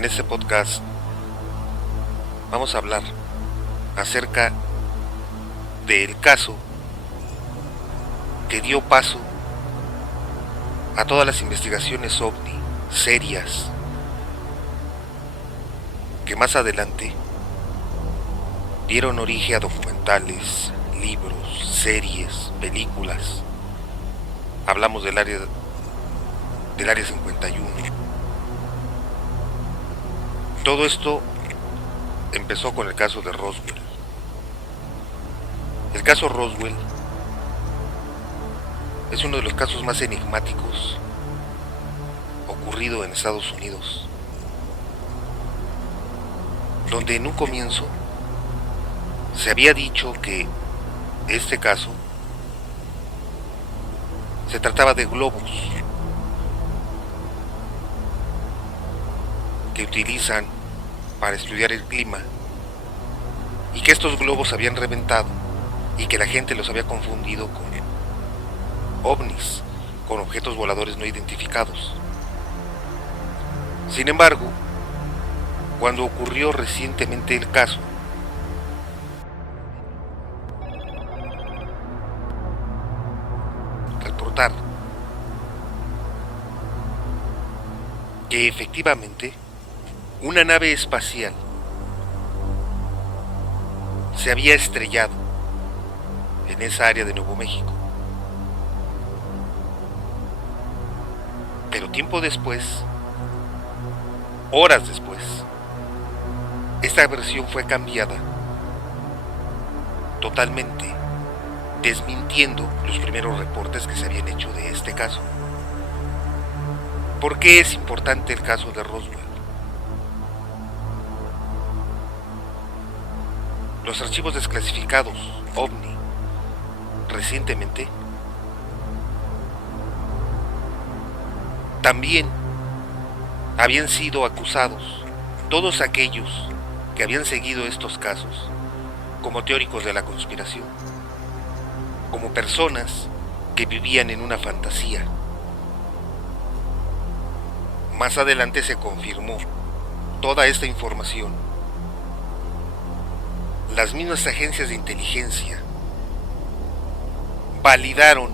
En este podcast vamos a hablar acerca del caso que dio paso a todas las investigaciones OVNI serias que más adelante dieron origen a documentales, libros, series, películas. Hablamos del área 51. Todo esto empezó con el caso de Roswell. El caso Roswell es uno de los casos más enigmáticos ocurrido en Estados Unidos, donde en un comienzo se había dicho que este caso se trataba de globos que utilizan para estudiar el clima y que estos globos habían reventado y que la gente los había confundido con ovnis, con objetos voladores no identificados. Sin embargo, cuando ocurrió recientemente el caso, reportar que efectivamente una nave espacial se había estrellado en esa área de Nuevo México. Pero tiempo después, horas después, esta versión fue cambiada totalmente, desmintiendo los primeros reportes que se habían hecho de este caso. ¿Por qué es importante el caso de Roswell? Los archivos desclasificados OVNI recientemente también habían sido acusados todos aquellos que habían seguido estos casos como teóricos de la conspiración, como personas que vivían en una fantasía. Más adelante se confirmó toda esta información. Las mismas agencias de inteligencia validaron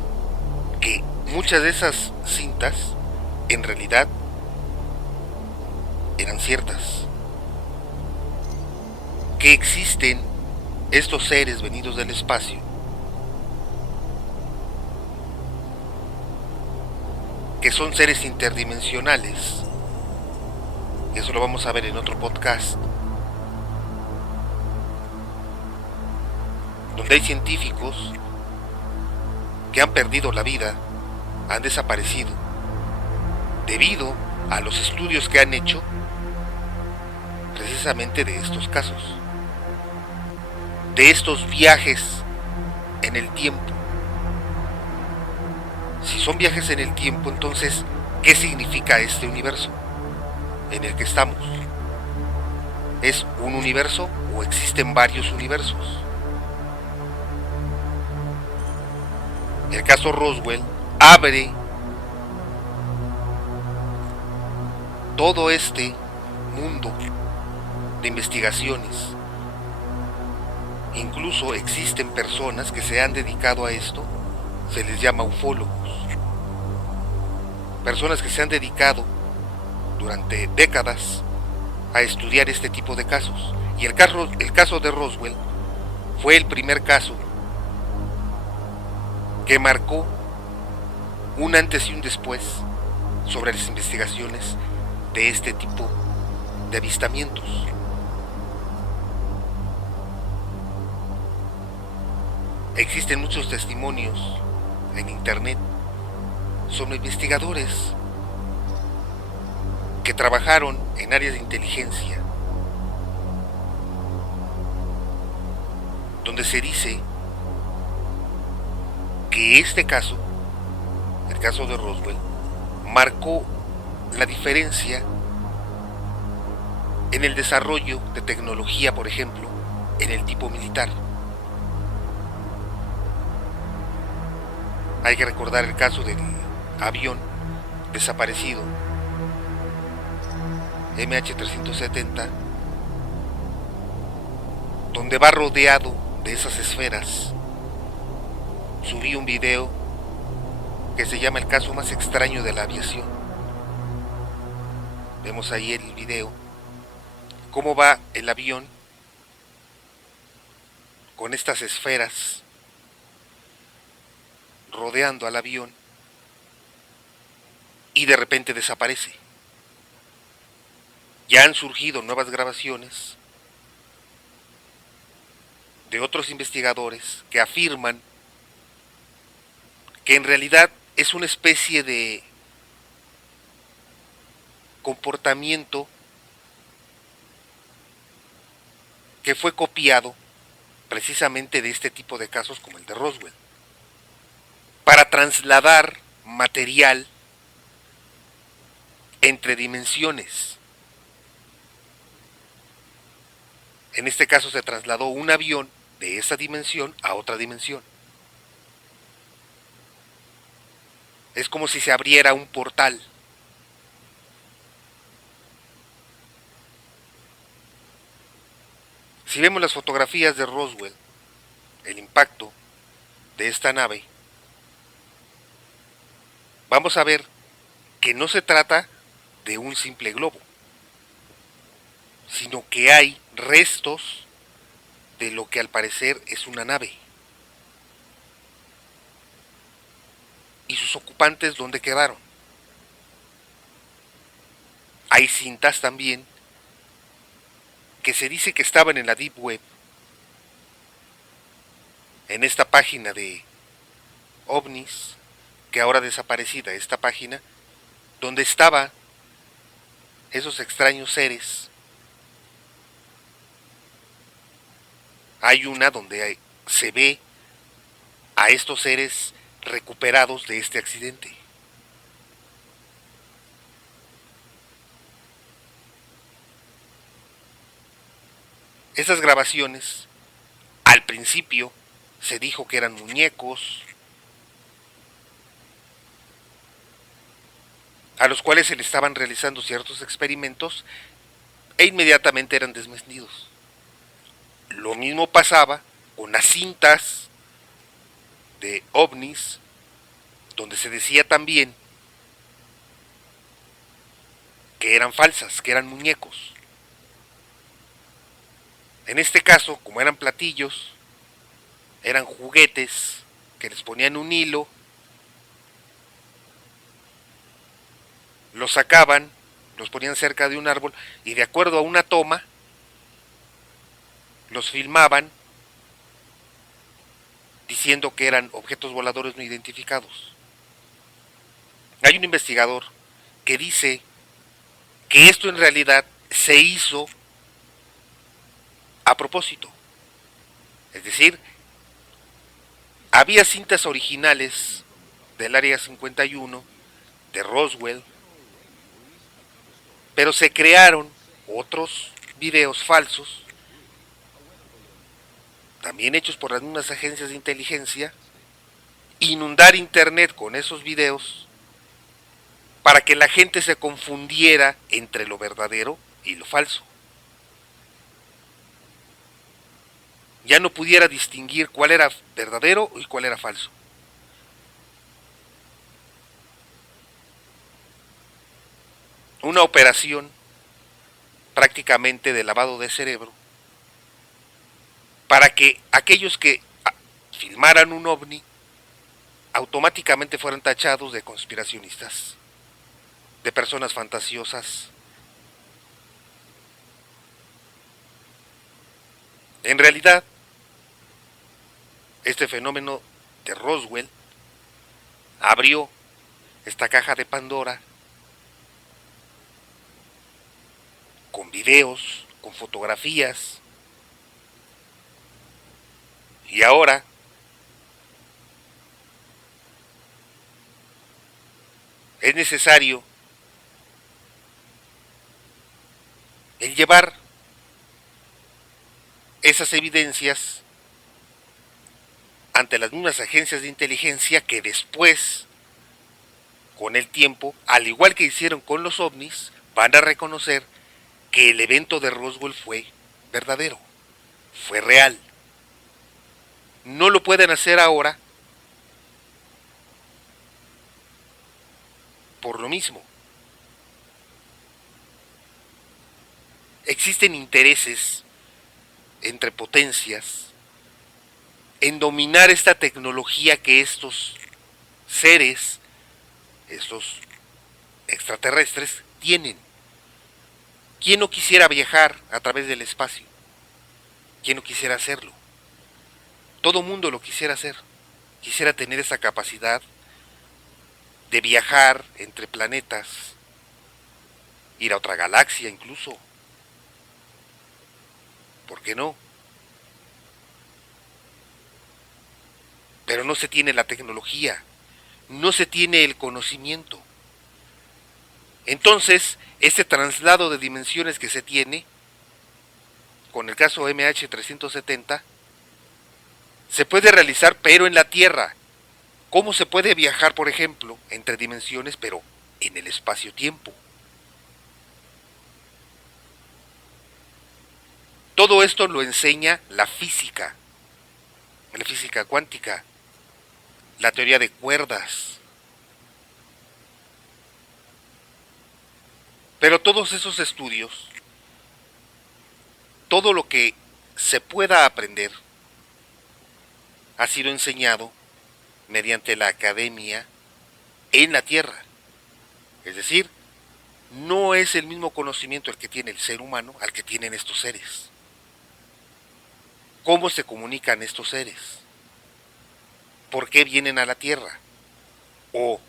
que muchas de esas cintas en realidad eran ciertas, que existen estos seres venidos del espacio que son seres interdimensionales. Eso lo vamos a ver en otro podcast, donde hay científicos que han perdido la vida, han desaparecido debido a los estudios que han hecho precisamente de estos casos, de estos viajes en el tiempo. Si son viajes en el tiempo, entonces, ¿qué significa este universo en el que estamos? ¿Es un universo o existen varios universos? El caso Roswell abre todo este mundo de investigaciones. Incluso existen personas que se han dedicado a esto, se les llama ufólogos. Personas que se han dedicado durante décadas a estudiar este tipo de casos. Y el caso de Roswell fue el primer caso que marcó un antes y un después sobre las investigaciones de este tipo de avistamientos. Existen muchos testimonios en internet sobre investigadores que trabajaron en áreas de inteligencia, donde se dice que este caso, el caso de Roswell, marcó la diferencia en el desarrollo de tecnología, por ejemplo, en el tipo militar. Hay que recordar el caso del avión desaparecido MH370, donde va rodeado de esas esferas. Subí un video que se llama El caso más extraño de la aviación. Vemos ahí el video, cómo va el avión con estas esferas rodeando al avión y de repente desaparece. Ya han surgido nuevas grabaciones de otros investigadores que afirman que en realidad es una especie de comportamiento que fue copiado precisamente de este tipo de casos como el de Roswell, para trasladar material entre dimensiones. En este caso se trasladó un avión de esa dimensión a otra dimensión. Es como si se abriera un portal. Si vemos las fotografías de Roswell, el impacto de esta nave, vamos a ver que no se trata de un simple globo, sino que hay restos de lo que al parecer es una nave. ¿Y sus ocupantes dónde quedaron? Hay cintas también que se dice que estaban en la Deep Web, en esta página de OVNIs, que ahora desaparecida esta página, donde estaban esos extraños seres. Hay una donde se ve a estos seres recuperados de este accidente. Esas grabaciones, al principio se dijo que eran muñecos, a los cuales se le estaban realizando ciertos experimentos e inmediatamente eran desmentidos. Lo mismo pasaba con las cintas de OVNIs, donde se decía también que eran falsas, que eran muñecos. En este caso, como eran platillos, eran juguetes que les ponían un hilo, los sacaban, los ponían cerca de un árbol y de acuerdo a una toma, los filmaban diciendo que eran objetos voladores no identificados. Hay un investigador que dice que esto en realidad se hizo a propósito. Es decir, había cintas originales del Área 51, de Roswell, pero se crearon otros videos falsos, también hechos por las mismas agencias de inteligencia, inundar internet con esos videos para que la gente se confundiera entre lo verdadero y lo falso. Ya no pudiera distinguir cuál era verdadero y cuál era falso. Una operación prácticamente de lavado de cerebro para que aquellos que filmaran un ovni automáticamente fueran tachados de conspiracionistas, de personas fantasiosas. En realidad, este fenómeno de Roswell abrió esta caja de Pandora con videos, con fotografías, y ahora es necesario el llevar esas evidencias ante las mismas agencias de inteligencia que después, con el tiempo, al igual que hicieron con los ovnis, van a reconocer que el evento de Roswell fue verdadero, fue real. No lo pueden hacer ahora por lo mismo. Existen intereses entre potencias en dominar esta tecnología que estos seres, estos extraterrestres, tienen. ¿Quién no quisiera viajar a través del espacio? ¿Quién no quisiera hacerlo? Todo mundo lo quisiera hacer. Quisiera tener esa capacidad de viajar entre planetas, ir a otra galaxia incluso. ¿Por qué no? Pero no se tiene la tecnología, no se tiene el conocimiento. Entonces, este traslado de dimensiones que se tiene, con el caso MH370, se puede realizar pero en la Tierra. ¿Cómo se puede viajar, por ejemplo, entre dimensiones pero en el espacio-tiempo? Todo esto lo enseña la física cuántica, la teoría de cuerdas. Pero todos esos estudios, todo lo que se pueda aprender, ha sido enseñado mediante la academia en la Tierra. Es decir, no es el mismo conocimiento el que tiene el ser humano al que tienen estos seres. ¿Cómo se comunican estos seres? ¿Por qué vienen a la Tierra? ¿O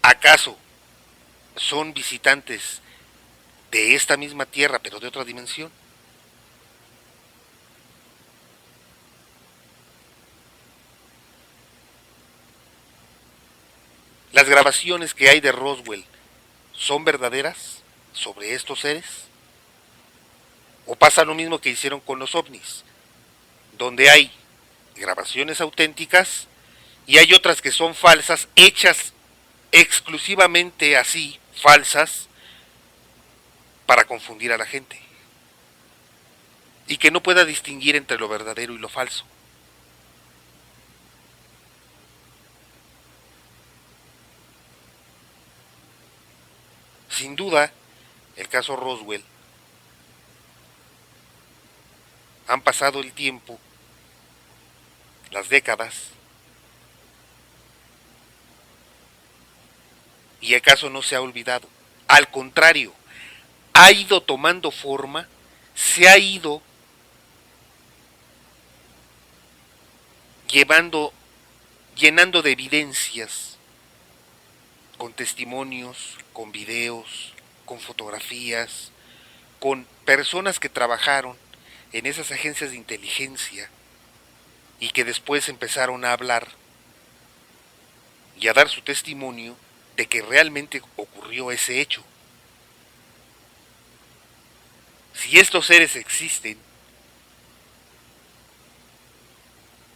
acaso son visitantes de esta misma Tierra pero de otra dimensión? ¿Las grabaciones que hay de Roswell son verdaderas sobre estos seres? ¿O pasa lo mismo que hicieron con los ovnis, donde hay grabaciones auténticas y hay otras que son falsas, hechas exclusivamente así, falsas, para confundir a la gente, y que no pueda distinguir entre lo verdadero y lo falso? Sin duda, el caso Roswell, han pasado el tiempo, las décadas, y el caso no se ha olvidado. Al contrario, ha ido tomando forma, se ha ido llenando de evidencias, con testimonios, con videos, con fotografías, con personas que trabajaron en esas agencias de inteligencia y que después empezaron a hablar y a dar su testimonio de que realmente ocurrió ese hecho. Si estos seres existen,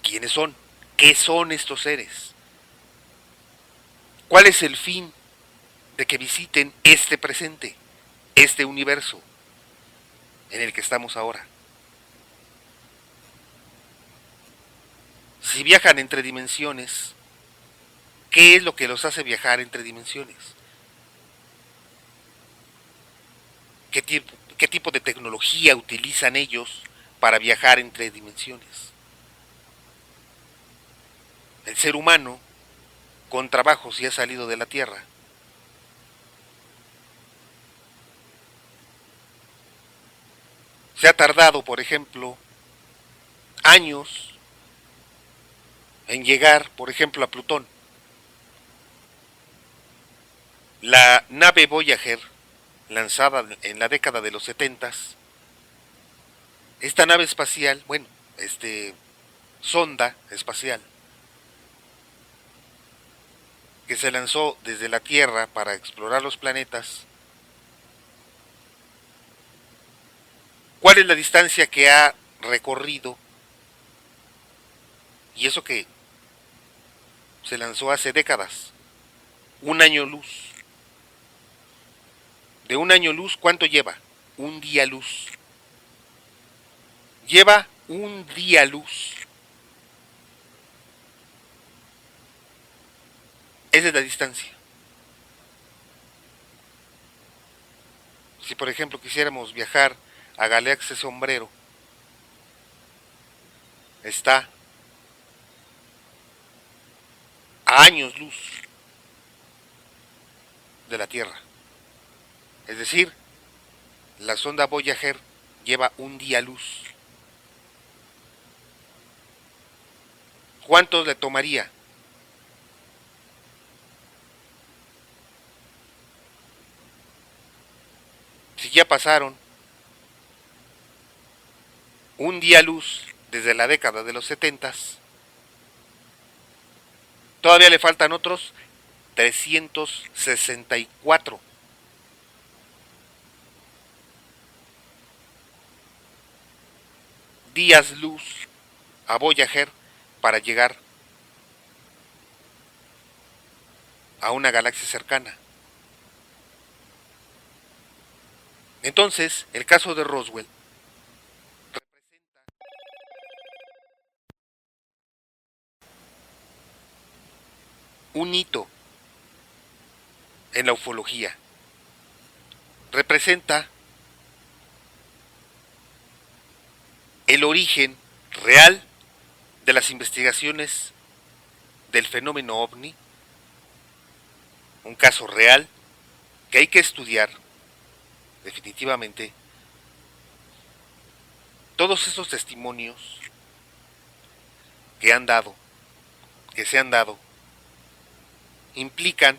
¿quiénes son? ¿Qué son estos seres? ¿Cuál es el fin de que visiten este presente, este universo en el que estamos ahora? Si viajan entre dimensiones, ¿qué es lo que los hace viajar entre dimensiones? ¿Qué tipo de tecnología utilizan ellos para viajar entre dimensiones? El ser humano, con trabajo, sí ha salido de la Tierra. Se ha tardado, por ejemplo, años en llegar, por ejemplo, a Plutón. La nave Voyager, lanzada en la década de los 70, esta nave espacial, sonda espacial, que se lanzó desde la Tierra para explorar los planetas, ¿cuál es la distancia que ha recorrido? Y eso que se lanzó hace décadas, un año luz. De un año luz, ¿cuánto lleva? un día luz. Lleva un día luz. Esa es la distancia. Si por ejemplo quisiéramos viajar a Galaxia Sombrero, está a años luz de la Tierra. Es decir, la sonda Voyager lleva un día luz. ¿Cuántos le tomaría? Si ya pasaron un día luz desde la década de los 70, todavía le faltan otros 364 días luz a Voyager para llegar a una galaxia cercana. Entonces, el caso de Roswell un hito en la ufología. Representa el origen real de las investigaciones del fenómeno ovni, un caso real que hay que estudiar definitivamente. Todos esos testimonios que se han dado, implican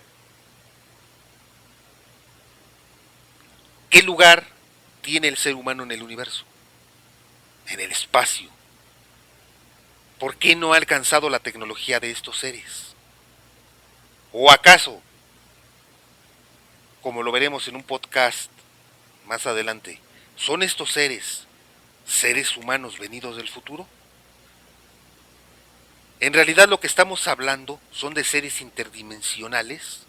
qué lugar tiene el ser humano en el universo, en el espacio. ¿Por qué no ha alcanzado la tecnología de estos seres? ¿O acaso, como lo veremos en un podcast más adelante, son estos seres humanos venidos del futuro? En realidad lo que estamos hablando son de seres interdimensionales.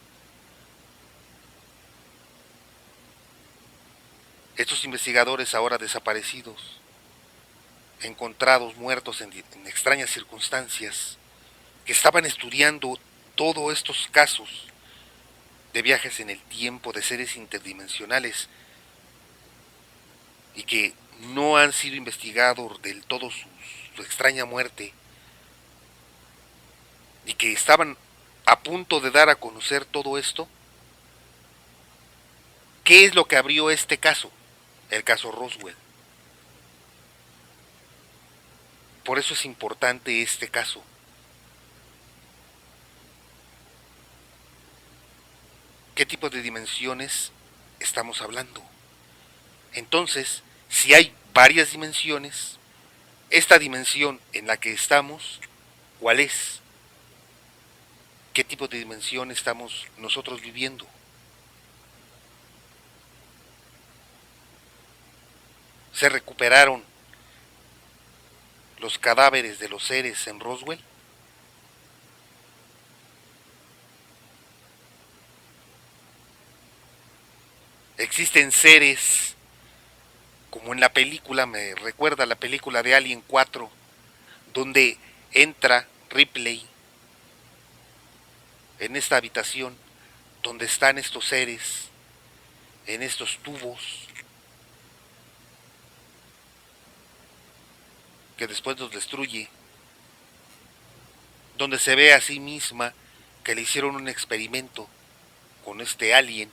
Estos investigadores ahora desaparecidos, encontrados muertos en extrañas circunstancias, que estaban estudiando todos estos casos de viajes en el tiempo de seres interdimensionales y que no han sido investigados del todo su extraña muerte, y que estaban a punto de dar a conocer todo esto. ¿Qué es lo que abrió este caso? El caso Roswell. Por eso es importante este caso. ¿Qué tipo de dimensiones estamos hablando? Entonces, si hay varias dimensiones, esta dimensión en la que estamos, ¿cuál es? ¿Qué tipo de dimensión estamos nosotros viviendo? ¿Se recuperaron los cadáveres de los seres en Roswell? Existen seres, como en la película, me recuerda la película de Alien 4, donde entra Ripley en esta habitación donde están estos seres, en estos tubos, que después los destruye, donde se ve a sí misma que le hicieron un experimento con este alien.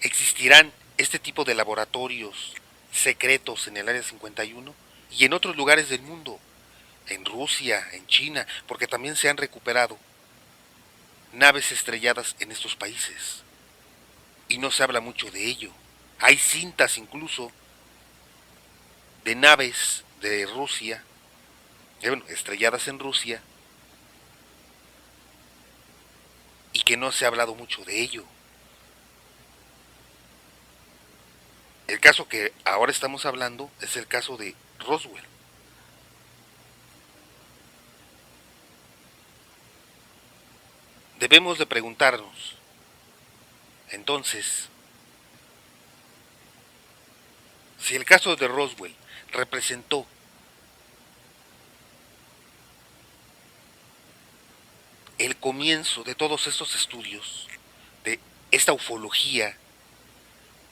¿Existirán este tipo de laboratorios secretos en el Área 51 y en otros lugares del mundo? En Rusia, en China, porque también se han recuperado naves estrelladas en estos países. Y no se habla mucho de ello. Hay cintas incluso de naves de Rusia, estrelladas en Rusia, y que no se ha hablado mucho de ello. El caso que ahora estamos hablando es el caso de Roswell. Debemos de preguntarnos, entonces, Si el caso de Roswell representó el comienzo de todos estos estudios, de esta ufología,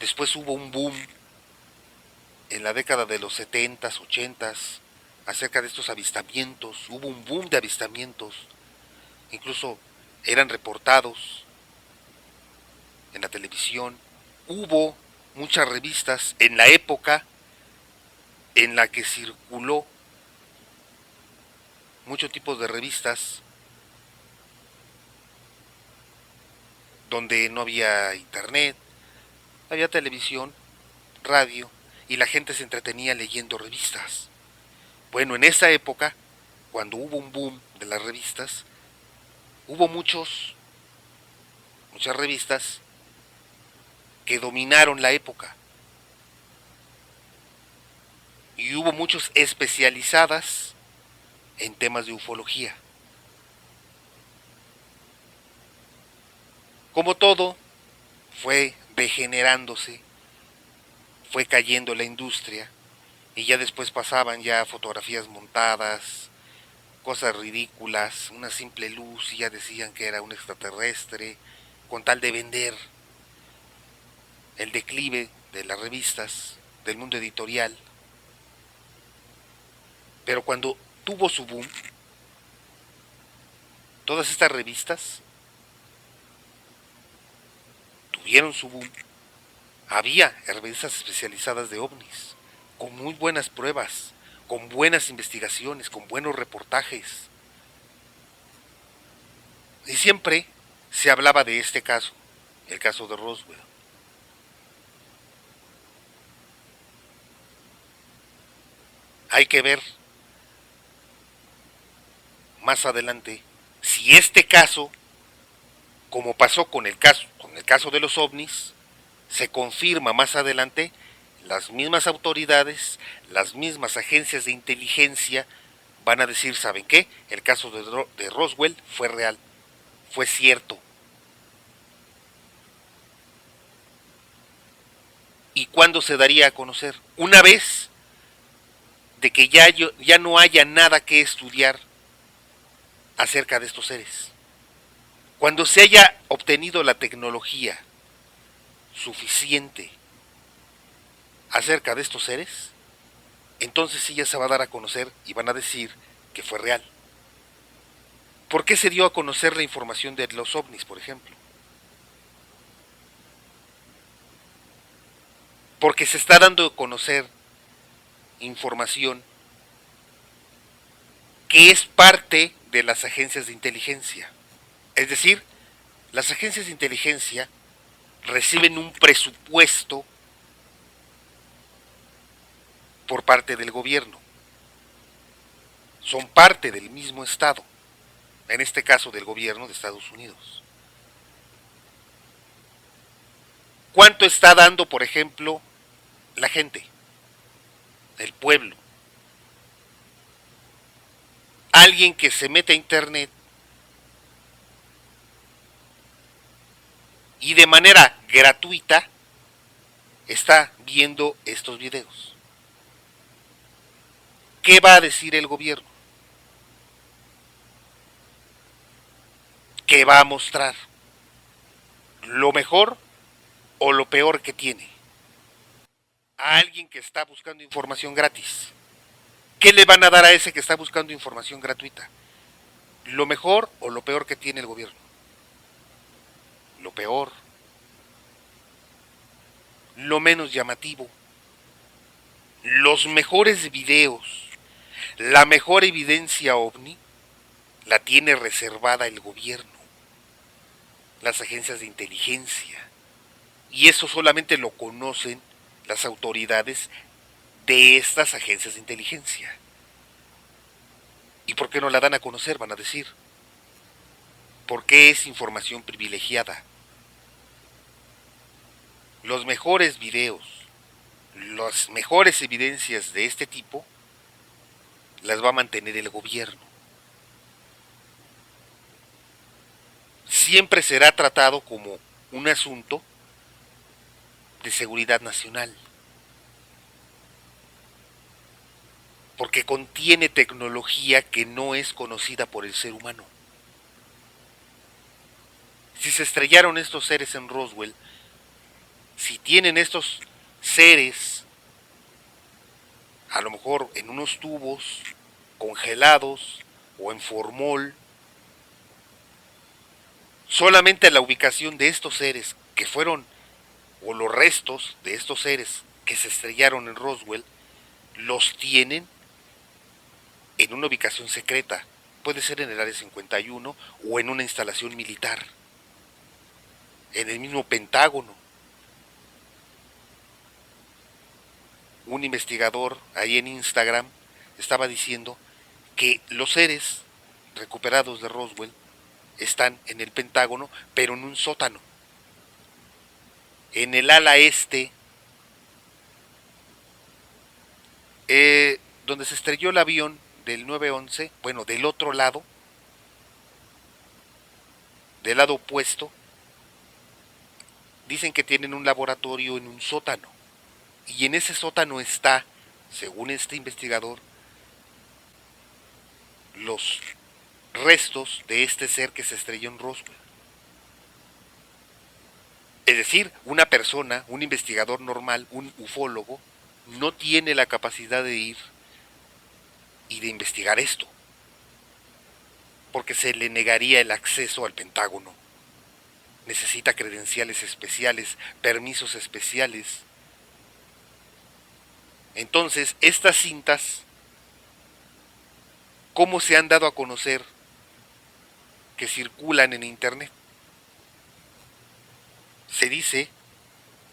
después hubo un boom en la década de los 70s, 80s, acerca de estos avistamientos, hubo un boom de avistamientos, incluso eran reportados en la televisión, hubo muchas revistas en la época en la que circuló muchos tipos de revistas donde no había internet, había televisión, radio, y la gente se entretenía leyendo revistas. Bueno, en esa época, cuando hubo un boom de las revistas, hubo muchas revistas que dominaron la época. Y hubo muchos especializadas en temas de ufología. Como todo, fue degenerándose, fue cayendo la industria, y ya después pasaban ya fotografías montadas, cosas ridículas, una simple luz y ya decían que era un extraterrestre, con tal de vender. El declive de las revistas, del mundo editorial. Pero cuando tuvo su boom, todas estas revistas tuvieron su boom. Había revistas especializadas de ovnis, con muy buenas pruebas, con buenas investigaciones, con buenos reportajes. Y siempre se hablaba de este caso, el caso de Roswell. Hay que ver más adelante si este caso, como pasó con el caso de los ovnis, se confirma más adelante. Las mismas autoridades, las mismas agencias de inteligencia van a decir, ¿saben qué? El caso de Roswell fue real, fue cierto. ¿Y cuándo se daría a conocer? Una vez de que ya no haya nada que estudiar acerca de estos seres. Cuando se haya obtenido la tecnología suficiente acerca de estos seres, entonces sí ya se va a dar a conocer y van a decir que fue real. ¿Por qué se dio a conocer la información de los ovnis, por ejemplo? Porque se está dando a conocer información que es parte de las agencias de inteligencia. Es decir, las agencias de inteligencia reciben un presupuesto por parte del gobierno. Son parte del mismo Estado, en este caso del gobierno de Estados Unidos. ¿Cuánto está dando, por ejemplo, la gente, el pueblo? Alguien que se mete a internet y de manera gratuita está viendo estos videos. ¿Qué va a decir el gobierno? ¿Qué va a mostrar? ¿Lo mejor o lo peor que tiene? A alguien que está buscando información gratis. ¿Qué le van a dar a ese que está buscando información gratuita? ¿Lo mejor o lo peor que tiene el gobierno? Lo peor. Lo menos llamativo. Los mejores videos, la mejor evidencia ovni, la tiene reservada el gobierno, las agencias de inteligencia. Y eso solamente lo conocen las autoridades de estas agencias de inteligencia. ¿Y por qué no la dan a conocer? Van a decir. Porque es información privilegiada. Los mejores videos, las mejores evidencias de este tipo, las va a mantener el gobierno. Siempre será tratado como un asunto de seguridad nacional. porque contiene tecnología que no es conocida por el ser humano. Si se estrellaron estos seres en Roswell, si tienen estos seres, a lo mejor en unos tubos congelados o en formol, solamente la ubicación de estos seres que fueron, o los restos de estos seres que se estrellaron en Roswell, los tienen en una ubicación secreta. Puede ser en el Área 51 o en una instalación militar, en el mismo Pentágono. Un investigador ahí en Instagram estaba diciendo que los seres recuperados de Roswell están en el Pentágono, pero en un sótano. En el ala este, donde se estrelló el avión del 911, bueno, del otro lado, del lado opuesto, dicen que tienen un laboratorio en un sótano. Y en ese sótano está, según este investigador, los restos de este ser que se estrelló en Roswell. Es decir, una persona, un investigador normal, un ufólogo, no tiene la capacidad de ir y de investigar esto, porque se le negaría el acceso al Pentágono. Necesita credenciales especiales, permisos especiales. Entonces, estas cintas, ¿cómo se han dado a conocer que circulan en Internet? Se dice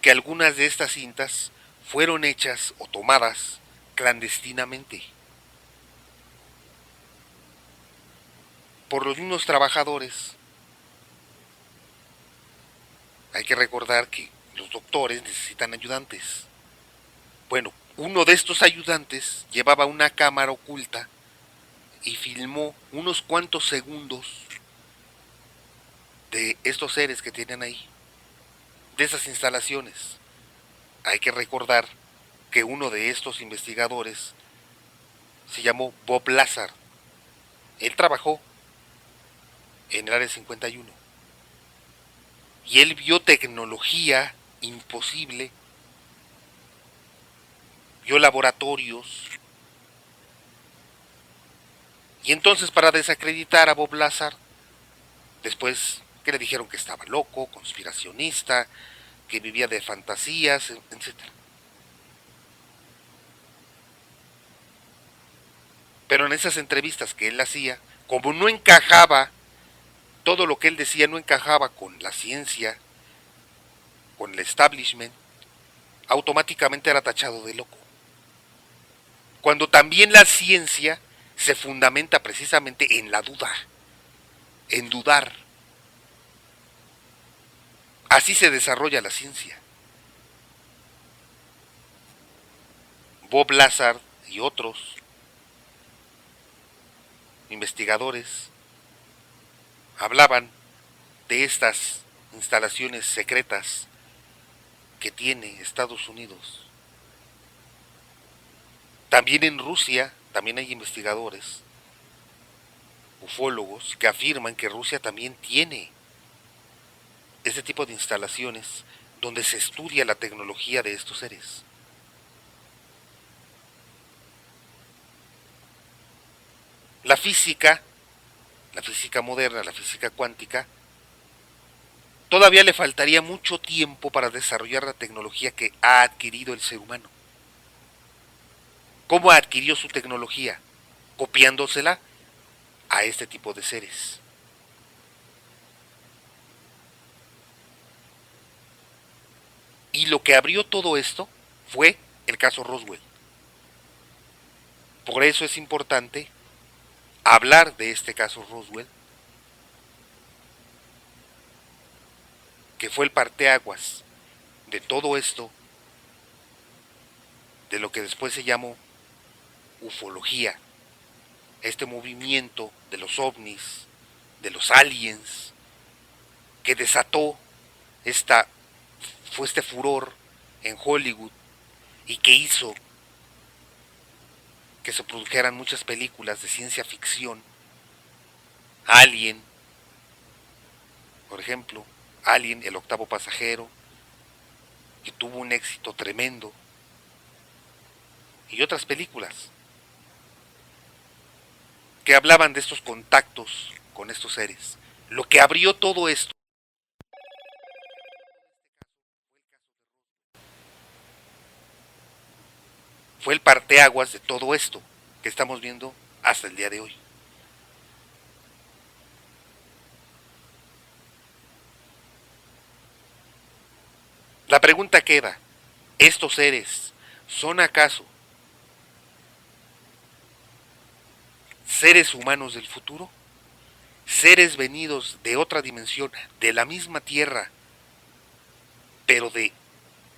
que algunas de estas cintas fueron hechas o tomadas clandestinamente por los mismos trabajadores. Hay que recordar que los doctores necesitan ayudantes. Bueno, uno de estos ayudantes llevaba una cámara oculta y filmó unos cuantos segundos de estos seres que tienen ahí, de esas instalaciones. Hay que recordar que uno de estos investigadores se llamó Bob Lazar. Él trabajó en el Área 51 y él vio tecnología imposible, vio laboratorios. Y entonces, para desacreditar a Bob Lazar, después que le dijeron que estaba loco, conspiracionista, que vivía de fantasías, etc. Pero en esas entrevistas que él hacía, como no encajaba, todo lo que él decía no encajaba con la ciencia, con el establishment, automáticamente era tachado de loco. Cuando también la ciencia se fundamenta precisamente en la duda, en dudar. Así se desarrolla la ciencia. Bob Lazar y otros investigadores hablaban de estas instalaciones secretas que tiene Estados Unidos. También en Rusia, también hay investigadores, ufólogos, que afirman que Rusia también tiene este tipo de instalaciones donde se estudia la tecnología de estos seres. La física moderna, la física cuántica, todavía le faltaría mucho tiempo para desarrollar la tecnología que ha adquirido el ser humano. ¿Cómo adquirió su tecnología? Copiándosela a este tipo de seres. Y lo que abrió todo esto fue el caso Roswell. Por eso es importante hablar de este caso Roswell, que fue el parteaguas de todo esto, de lo que después se llamó ufología, este movimiento de los ovnis, de los aliens, que desató fue este furor en Hollywood y que hizo que se produjeran muchas películas de ciencia ficción. Alien, por ejemplo, Alien, el octavo pasajero, que tuvo un éxito tremendo, y otras películas que hablaban de estos contactos con estos seres. Lo que abrió todo esto fue el parteaguas de todo esto que estamos viendo hasta el día de hoy. La pregunta queda, ¿estos seres son acaso seres humanos del futuro? ¿Seres venidos de otra dimensión, de la misma Tierra, pero de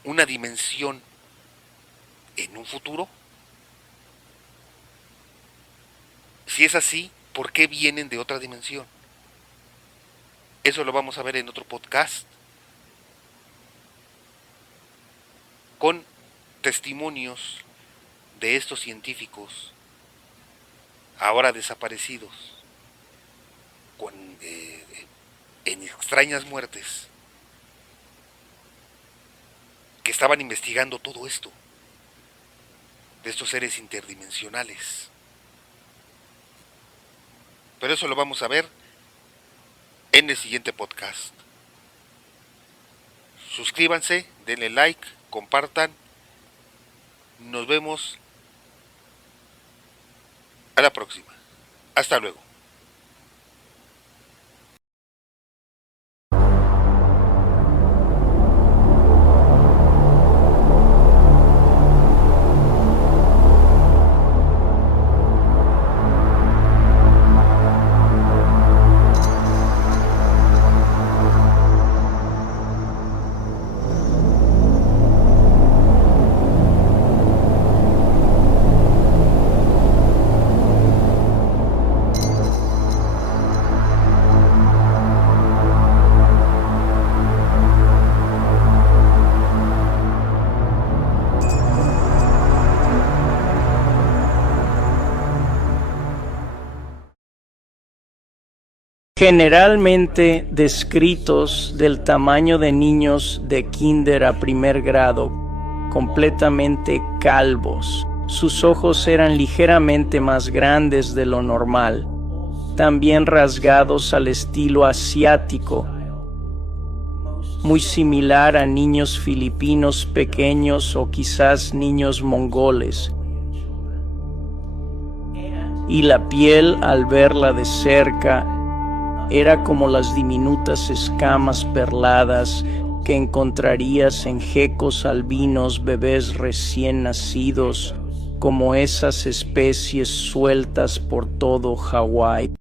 una dimensión en un futuro? Si es así, ¿por qué vienen de otra dimensión? Eso lo vamos a ver en otro podcast, con testimonios de estos científicos ahora desaparecidos, en extrañas muertes, que estaban investigando todo esto, de estos seres interdimensionales. Pero eso lo vamos a ver en el siguiente podcast. Suscríbanse, denle like, compartan. Nos vemos a la próxima. Hasta luego. Generalmente descritos del tamaño de niños de kinder a primer grado, completamente calvos. Sus ojos eran ligeramente más grandes de lo normal, también rasgados al estilo asiático, muy similar a niños filipinos pequeños o quizás niños mongoles. Y la piel, al verla de cerca, era como las diminutas escamas perladas que encontrarías en gecos albinos, bebés recién nacidos, como esas especies sueltas por todo Hawái.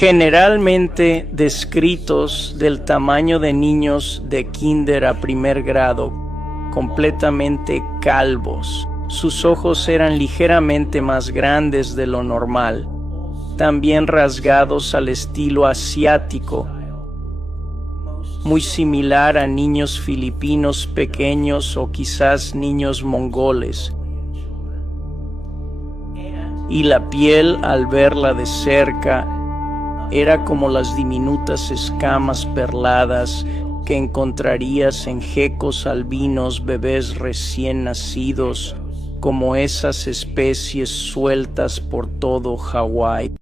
generalmente descritos del tamaño de niños de kinder a primer grado, completamente calvos. Sus ojos eran ligeramente más grandes de lo normal, también rasgados al estilo asiático, muy similar a niños filipinos pequeños o quizás niños mongoles. Y la piel, al verla de cerca, era como las diminutas escamas perladas que encontrarías en gecos albinos, bebés recién nacidos, como esas especies sueltas por todo Hawái.